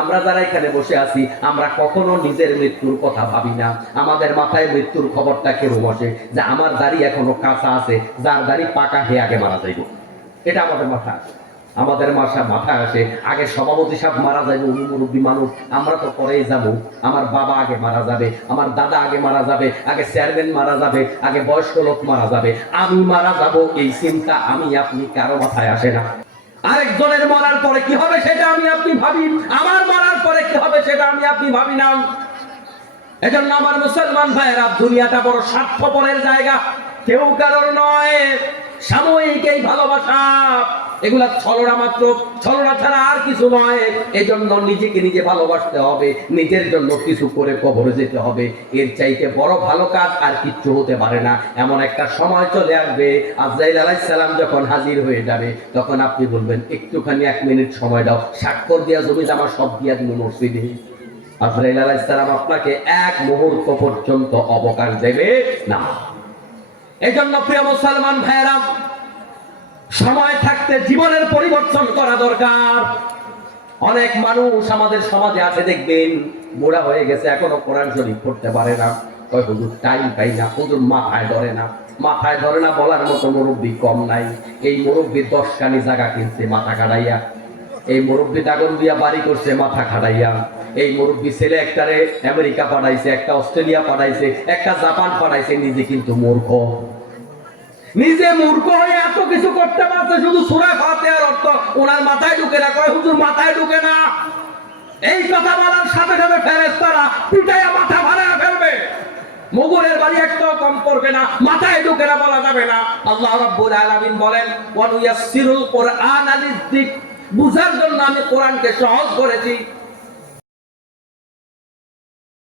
আমরা যারা এখানে বসে আছি আমরা কখনো নিজের মৃত্যুর কথা ভাবি না। আমাদের মাথায় মৃত্যুর খবরটা কেউ বসে যে আমার দাড়ি এখনো কাঁচা আছে, যার দাড়ি পাকা হে আগে মারা যাইব, এটা আমাদের মাথা আসে। আমাদের মাথায় আসে আগে সভাপতি সাহেব মারা যাবে, উনি মুরব্বী মানুষ, আমরা তো পরেই যাব, আমার বাবা আগে মারা যাবে, আমার দাদা আগে মারা যাবে, আগে চেয়ারম্যান মারা যাবে, আগে বয়স্ক লোক মারা যাবে, আমি মারা যাব, এই চিন্তা আমি আপনি কারো মাথায় আসে না। আরেকজনের মরার পরে কি হবে সেটা আমি আপনি ভাবি, আমার মরার পরে কি হবে সেটা আমি আপনি ভাবি না। এজন্য আমার মুসলমান ভাইয়েরা, দুনিয়াটা বড় স্বার্থপরের জায়গা, কেউ কারোর নয়। সাময়িক এই ভালোবাসা এগুলা ছলনা মাত্র, ছলনা ছাড়া আর কিছু নয়। এজন্য নিজেকে নিজে ভালোবাসতে হবে, নিজের জন্য কিছু করে কবরে যেতে হবে। এর চাইতে বড় ভালো কাজ আর কিচ্ছু হতে পারে না। এমন একটা সময় চলে আসবে, আজরাইল আলাইহিস সালাম যখন হাজির হয়ে যাবে, তখন আপনি বলবেন একটুখানি 1 মিনিট সময় দাও, স্বাক্ষর দিয়া জমি জমা সব দিয়া দিন মসজিদে। আজরাইল আলাইহিস সালাম আপনাকে 1 মুহূর্ত পর্যন্ত অবকাশ দেবে না। এজন্য প্রিয় মুসলমান ভাইয়েরা, সময় থাকতে জীবনের পরিবর্তন করা দরকার। অনেক মানুষ আমাদের সমাজে আছে, দেখবেন বুড়া হয়ে গেছে, এখনো কোরআন শরীফ পড়তে পারে না। কয় হুজুর টাইম পাই না, হুজুর মাথায় ধরে না। মাথায় ধরে না বলার মতো মুরব্বী কম নাই। এই মুরব্বী 10 কানি জায়গা কিনছে মাথা খাড়াইয়া, এই মুরব্বী দাগন দিয়া বাড়ি করছে মাথা খাড়াইয়া, এই মুরব্বী ছেলে একটারে আমেরিকা পাঠাইছে, একটা অস্ট্রেলিয়া পাঠাইছে, একটা জাপান পাঠাইছে, নিজে কিন্তু মূর্খ। নিজে মূর্খ হয়ে এত কিছু করতে পারছে, শুধু সূরা ফাতিহার অর্থ ওনার মাথায় ঢুকে না। কয় হুজুর মাথায় ঢুকে না। এই কথা বলার সাথে সাথে ফেরেশতারা পিটাইয়া মাথা ভাড়া ফেলবে, মুগুরের বাড়ি একটাও কম করবে না, মাথায় ঢুকে না বলা যাবে না। আল্লাহ রাব্বুল আলামিন বলেন ওয়া নুয়াসসিরুল কুরআনা লিয-যিকর, বুঝার জন্য আমি কোরআনকে সহজ করেছি।